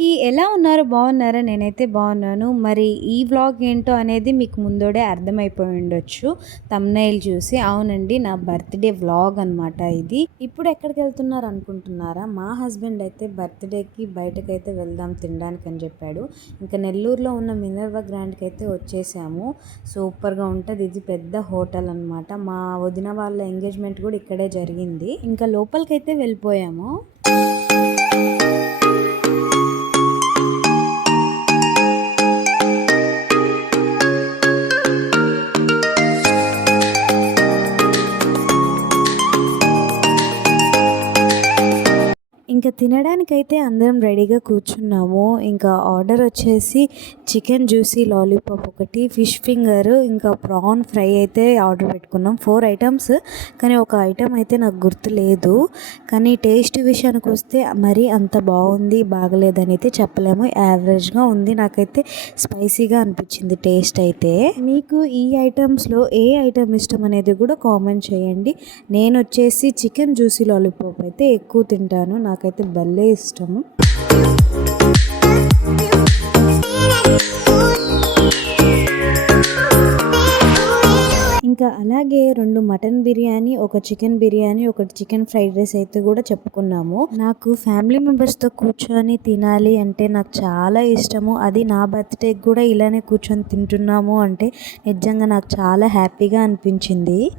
ఎలా ఉన్నారు? బాగున్నారా? నేనైతే బాగున్నాను. మరి ఈ వ్లాగ్ ఏంటో అనేది మీకు ముందోడే అర్థమైపోయి ఉండొచ్చు. తమ్నైల్ చూసి అవునండి నా బర్త్డే వ్లాగ్ అనమాట ఇది. ఇప్పుడు ఎక్కడికి వెళ్తున్నారు అనుకుంటున్నారా? మా హస్బెండ్ అయితే బర్త్డేకి బయటకైతే వెళ్దాం తినడానికి అని చెప్పాడు. ఇంకా నెల్లూరులో ఉన్న మినర్వా గ్రాండ్కి అయితే వచ్చేసాము. సూపర్గా ఉంటుంది. ఇది పెద్ద హోటల్ అనమాట మా వదిన వాళ్ళ ఎంగేజ్మెంట్ కూడా ఇక్కడే జరిగింది. ఇంకా లోపలికైతే వెళ్ళిపోయాము. ఇంకా తినడానికైతే అందరం రెడీగా కూర్చున్నాము. ఇంకా ఆర్డర్ వచ్చేసి చికెన్ జ్యూసీ లాలీపాప్ ఒకటి ఫిష్ ఫింగర్ ఇంకా ప్రాన్ ఫ్రై అయితే ఆర్డర్ పెట్టుకున్నాం. ఫోర్ ఐటమ్స్ కానీ ఒక ఐటమ్ అయితే నాకు గుర్తు లేదు కానీ టేస్ట్ విషయానికి వస్తే మరీ అంత బాగుంది బాగలేదని అయితే చెప్పలేము. యావరేజ్గా ఉంది నాకైతే స్పైసీగా అనిపించింది టేస్ట్ అయితే. మీకు ఈ ఐటమ్స్లో ఏ ఐటమ్ ఇష్టం అనేది కూడా కామెంట్ చేయండి. నేను వచ్చేసి చికెన్ జ్యూసీ లాలీపాప్ అయితే ఎక్కువ తింటాను. నాకైతే భలే ఇష్టము. ఇంకా అలాగే రెండు మటన్ బిర్యానీ ఒక చికెన్ బిర్యానీ ఒకటి చికెన్ ఫ్రైడ్ రైస్ అయితే కూడా చెప్పుకున్నాము. నాకు ఫ్యామిలీ మెంబర్స్తో కూర్చొని తినాలి అంటే నాకు చాలా ఇష్టము. అది నా బర్త్డేకి కూడా ఇలానే కూర్చొని తింటున్నాము అంటే నిజంగా నాకు చాలా హ్యాపీగా అనిపించింది.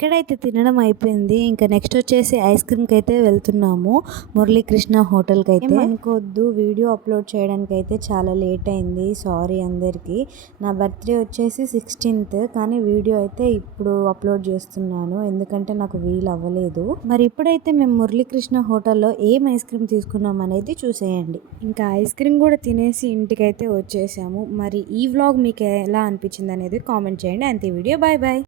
ఇక్కడైతే తినడం అయిపోయింది. ఇంకా నెక్స్ట్ వచ్చేసి ఐస్ క్రీమ్కి అయితే వెళ్తున్నాము. మురళీకృష్ణ హోటల్కి అయితే అనుకోవద్దు. వీడియో అప్లోడ్ చేయడానికి అయితే చాలా లేట్ అయింది. సారీ అందరికీ. నా బర్త్డే వచ్చేసి సిక్స్టీన్త్ కానీ వీడియో అయితే ఇప్పుడు అప్లోడ్ చేస్తున్నాను. ఎందుకంటే నాకు వీలు అవ్వలేదు మరి ఇప్పుడైతే మేము మురళీకృష్ణ హోటల్లో ఏం ఐస్ క్రీమ్ తీసుకున్నాం అనేది చూసేయండి. ఇంకా ఐస్ క్రీమ్ కూడా తినేసి ఇంటికైతే వచ్చేసాము. మరి ఈ వ్లాగ్ మీకు ఎలా అనిపించింది అనేది కామెంట్ చేయండి. అంతే వీడియో. Bye bye.